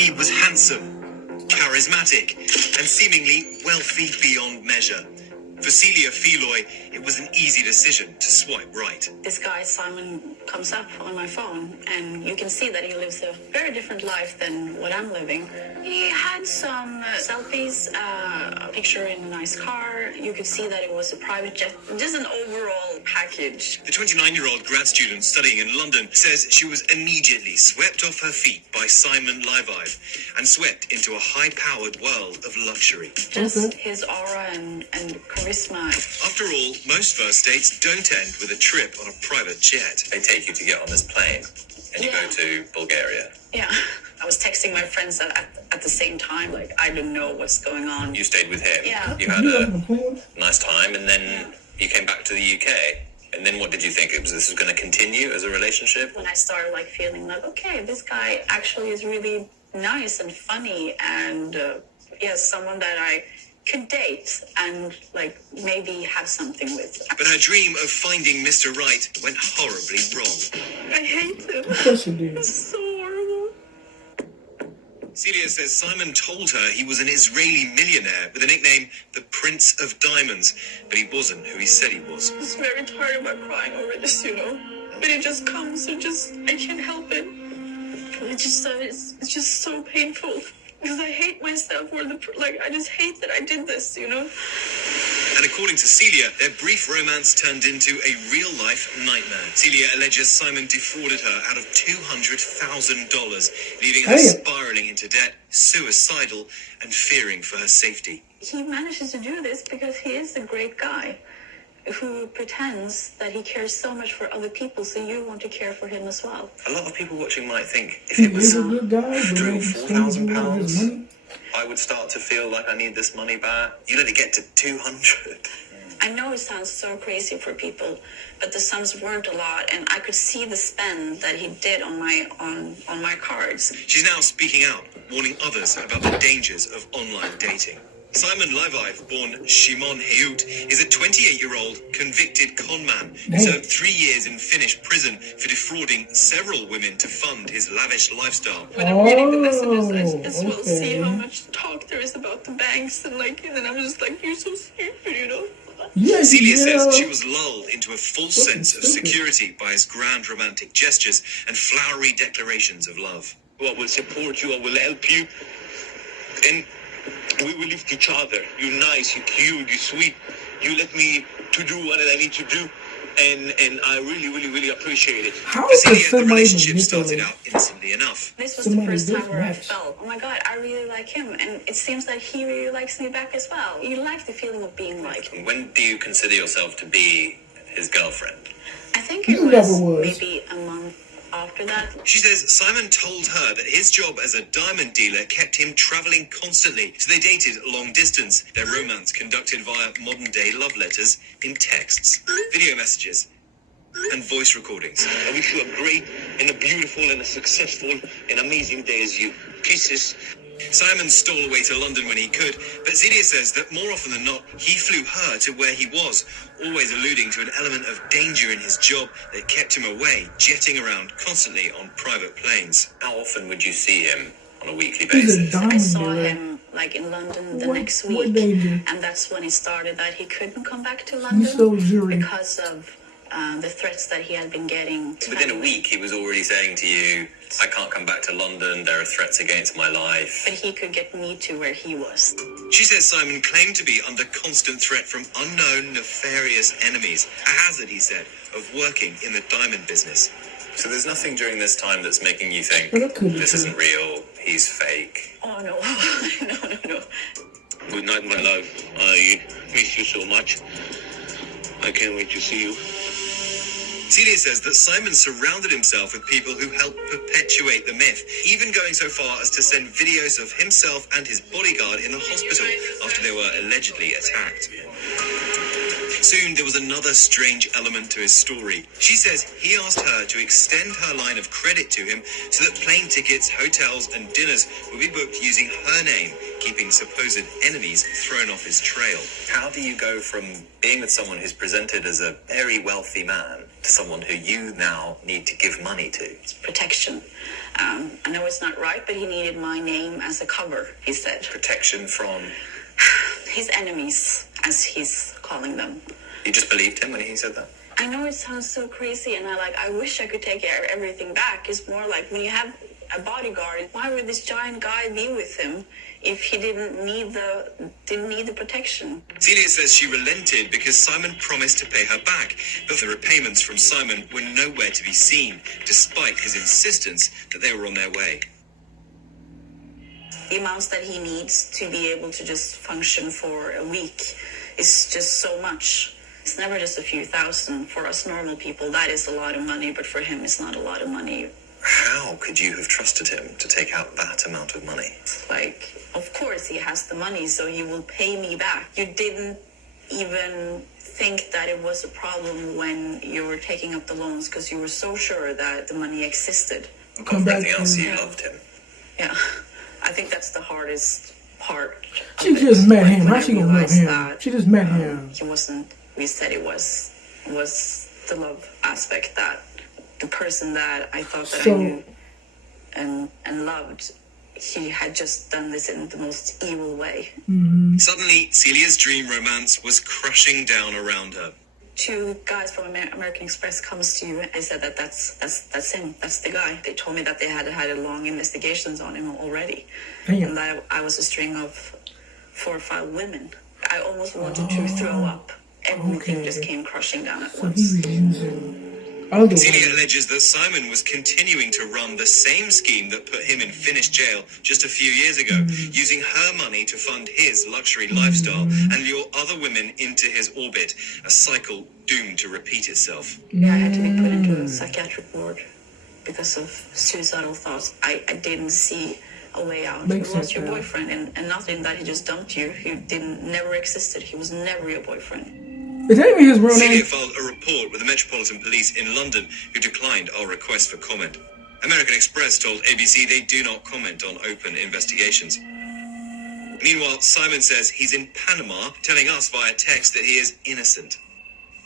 He was handsome, charismatic, and seemingly wealthy beyond measure. For Celia Feloy, it was an easy decision to swipe right. This guy, Simon, comes up on my phone, and you can see that he lives a very different life than what I'm living. He had some selfies, a picture in a nice car. You could see that it was a private jet, just an overall package. The 29-year-old grad student studying in London says she was immediately swept off her feet by Simon Livive and swept into a high-powered world of luxury. Just his aura and charisma. After all, most first dates don't end with a trip on a private jet. They take you to get on this plane and you go to Bulgaria. Yeah. I was texting my friends at the same time, like, I don't know what's going on. You stayed with him. Yeah. You had a nice time, and then you came back to the UK. And then what did you think? This was going to continue as a relationship? When I started, like, feeling like, okay, this guy actually is really nice and funny, and someone that I could date and, like, maybe have something with. But her dream of finding Mr. Right went horribly wrong. I hate him. Of course you do. It's so horrible. Celia says Simon told her he was an Israeli millionaire with a nickname, the Prince of Diamonds, but he wasn't who he said he was. I'm just very tired about crying over this, But it just comes, I can't help it. It's just so painful. Because I hate myself I just hate that I did this, And according to Celia, their brief romance turned into a real-life nightmare. Celia alleges Simon defrauded her out of $200,000, leaving her spiraling into debt, suicidal, and fearing for her safety. He manages to do this because he is a great guy who pretends that he cares so much for other people, so you want to care for him as well. A lot of people watching might think, if it was £4,000, I would start to feel like I need this money back. You let it get to 200. I know it sounds so crazy for people, but the sums weren't a lot, and I could see the spend that he did on my cards. She's now speaking out, warning others about the dangers of online dating. Simon Livive, born Shimon Heut, is a 28-year-old convicted conman who served 3 years in Finnish prison for defrauding several women to fund his lavish lifestyle. When I'm reading the messages, I just will see how much talk there is about the banks, and then I'm just like, you're so stupid, Yes, Celia says she was lulled into a false sense of security by his grand romantic gestures and flowery declarations of love. I will support you, I will help you, and we will lift each other. You're nice, you're cute, you're sweet. You let me to do what I need to do, and I really, really, really appreciate it. How For is Celia, the somebody relationship started out innocently enough. This was the first time where I felt, oh my God, I really like him, and it seems like he really likes me back as well. You like the feeling of being liked. When do you consider yourself to be his girlfriend? I think it was maybe a month after that. She says Simon told her that his job as a diamond dealer kept him travelling constantly, so they dated long distance, their romance conducted via modern-day love letters in texts, video messages, and voice recordings. I wish you a great and a beautiful and a successful and amazing day as you. Kisses. Simon stole away to London when he could, but Celia says that more often than not, he flew her to where he was, always alluding to an element of danger in his job that kept him away, jetting around constantly on private planes. How often would you see him on a weekly basis? I saw him in London the next week, and that's when it started that he couldn't come back to London because of the threats that he had been getting. Within a week, he was already saying to you, I can't come back to London, there are threats against my life. But he could get me to where he was. She says Simon claimed to be under constant threat from unknown, nefarious enemies, a hazard, he said, of working in the diamond business. So there's nothing during this time that's making you think, this isn't real, he's fake? Oh, no. No. Good night, my love. I miss you so much. I can't wait to see you. Celia says that Simon surrounded himself with people who helped perpetuate the myth, even going so far as to send videos of himself and his bodyguard in the hospital after they were allegedly attacked. Soon, there was another strange element to his story. She says he asked her to extend her line of credit to him so that plane tickets, hotels, and dinners would be booked using her name, keeping supposed enemies thrown off his trail. How do you go from being with someone who's presented as a very wealthy man to someone who you now need to give money to? It's protection. I know it's not right, but he needed my name as a cover, he said. Protection from... His enemies, as he's calling them. You just believed him when he said that? I know it sounds so crazy, and I wish I could take everything back. It's more like when you have a bodyguard, why would this giant guy be with him if he didn't need the protection? Celia says she relented because Simon promised to pay her back, but the repayments from Simon were nowhere to be seen, despite his insistence that they were on their way. The amounts that he needs to be able to just function for a week is just so much. It's never just a few thousand. For us normal people, that is a lot of money, but for him, it's not a lot of money. How could you have trusted him to take out that amount of money? Like, of course he has the money, so he will pay me back. You didn't even think that it was a problem when you were taking up the loans because you were so sure that the money existed. Above everything else, you loved him. Yeah, I think that's the hardest part. She just met him. How she gonna love him? She just met him. He wasn't. We said it was the love aspect, that the person that I thought that I knew and loved, he had just done this in the most evil way. Mm-hmm. Suddenly, Celia's dream romance was crushing down around her. 2 guys from American Express comes to you. I said that's him. That's the guy. They told me that they had a long investigations on him already. Damn. And that I was a string of 4 or 5 women. I almost wanted to throw up. Everything just came crushing down at once. He was using other Celia women. alleges that Simon was continuing to run the same scheme that put him in Finnish jail just a few years ago, using her money to fund his luxury lifestyle and lure other women into his orbit, a cycle doomed to repeat itself. Yeah, I had to be put into a psychiatric ward because of suicidal thoughts. I didn't see a way out. Makes You lost sense, your yeah. boyfriend, and nothing that he just dumped you. He never existed. He was never your boyfriend. Is that even his real Celia name? filed a report with the Metropolitan Police in London, who declined our request for comment. American Express told ABC they do not comment on open investigations. Meanwhile, Simon says he's in Panama, telling us via text that he is innocent.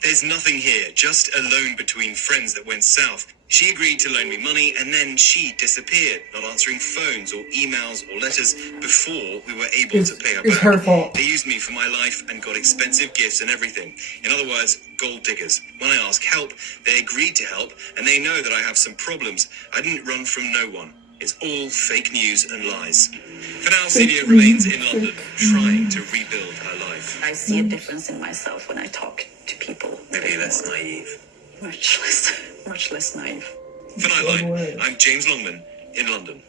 There's nothing here, just a loan between friends that went south. She agreed to loan me money, and then she disappeared, not answering phones or emails or letters before we were able to pay her It's back. her fault. They used me for my life and got expensive gifts and everything. In other words, gold diggers. When I ask help, they agreed to help, and they know that I have some problems. I didn't run from no one. It's all fake news and lies. For now, Celia remains in London, trying to rebuild her life. I see a difference in myself when I talk to people. Maybe less naive. Much less naive. For Nightline, I'm James Longman in London.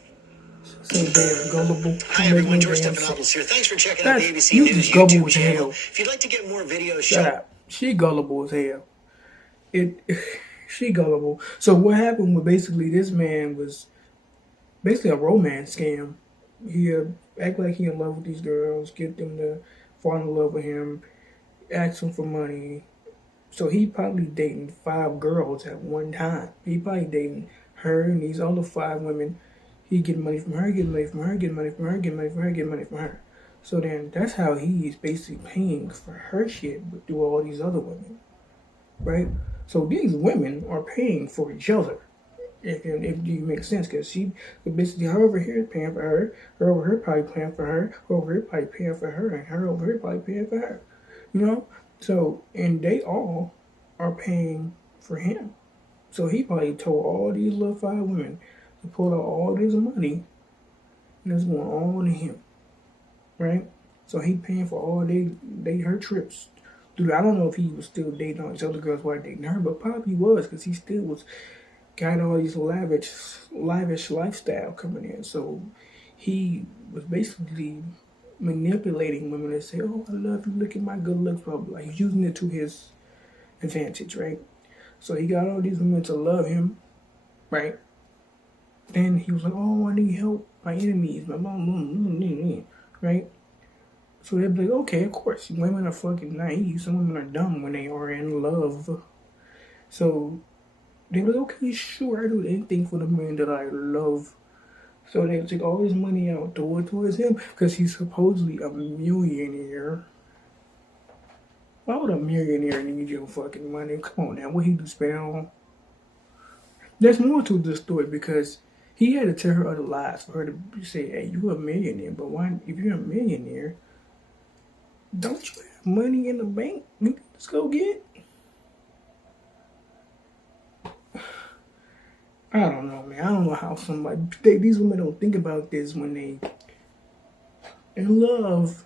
So damn gullible. Hi everyone, George Stephanopoulos here. Thanks for checking out the ABC You News gullible YouTube as channel. hell. If you'd like to get more videos, Shut up. She gullible as hell. She gullible. So what happened was basically this man was basically a romance scam. He act like he in love with these girls, get them to fall in love with him, ask them for money. So he probably dating 5 girls at one time. He probably dating her and these other 5 women. He getting money from her, getting money from her, getting money from her, getting money from her, getting money from her. So then that's how he's basically paying for her shit through all these other women, right? So these women are paying for each other, if you make sense, because she basically her over here is paying for her over here probably paying for her over here probably paying for her, and her over here probably paying for her, you know. So and they all are paying for him. So he probably told all these little 5 women to pull out all this money, and it's going all to him, right? So he paying for all her trips. Dude, I don't know if he was still dating all these other girls while dating her, but probably was, because he still was got all these lavish lifestyle coming in. So he was basically manipulating women to say, "Oh, I love you. Look at my good looks." Blah blah. He's using it to his advantage, right? So he got all these women to love him, right? Then he was like, "Oh, I need help. My enemies, my mom, right?" So they'd be like, okay, of course, women are fucking naive. Some women are dumb when they are in love. So they was like, okay, sure, I do anything for the man that I love. So they take all his money out towards him because he's supposedly a millionaire. Why would a millionaire need your fucking money? Come on now, what he do spend on? There's more to this story because He had to tell her other lies for her to say, hey, you're a millionaire. But why, if you're a millionaire, don't you have money in the bank you can just go get? I don't know, man. I don't know how these women don't think about this when they in love.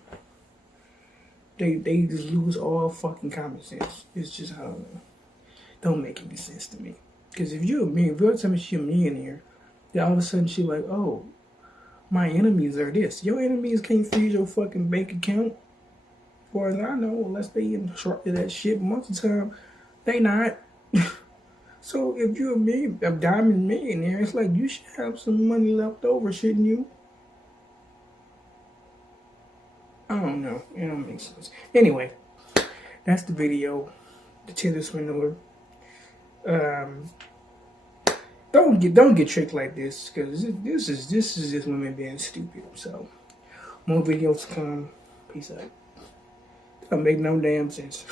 They just lose all fucking common sense. It's just, I don't know. Don't make any sense to me. Because if you're telling me she's a millionaire, then all of a sudden she's like, oh, my enemies are this. Your enemies can't freeze your fucking bank account. As far as I know, unless they instructed that shit most of the time, they not. So if you're a diamond millionaire, it's like you should have some money left over, shouldn't you? I don't know. It don't make sense. Anyway, that's the video. The Tinder swindler. Don't get tricked like this, because this is just women being stupid. So more videos to come. Peace out. Don't make no damn sense.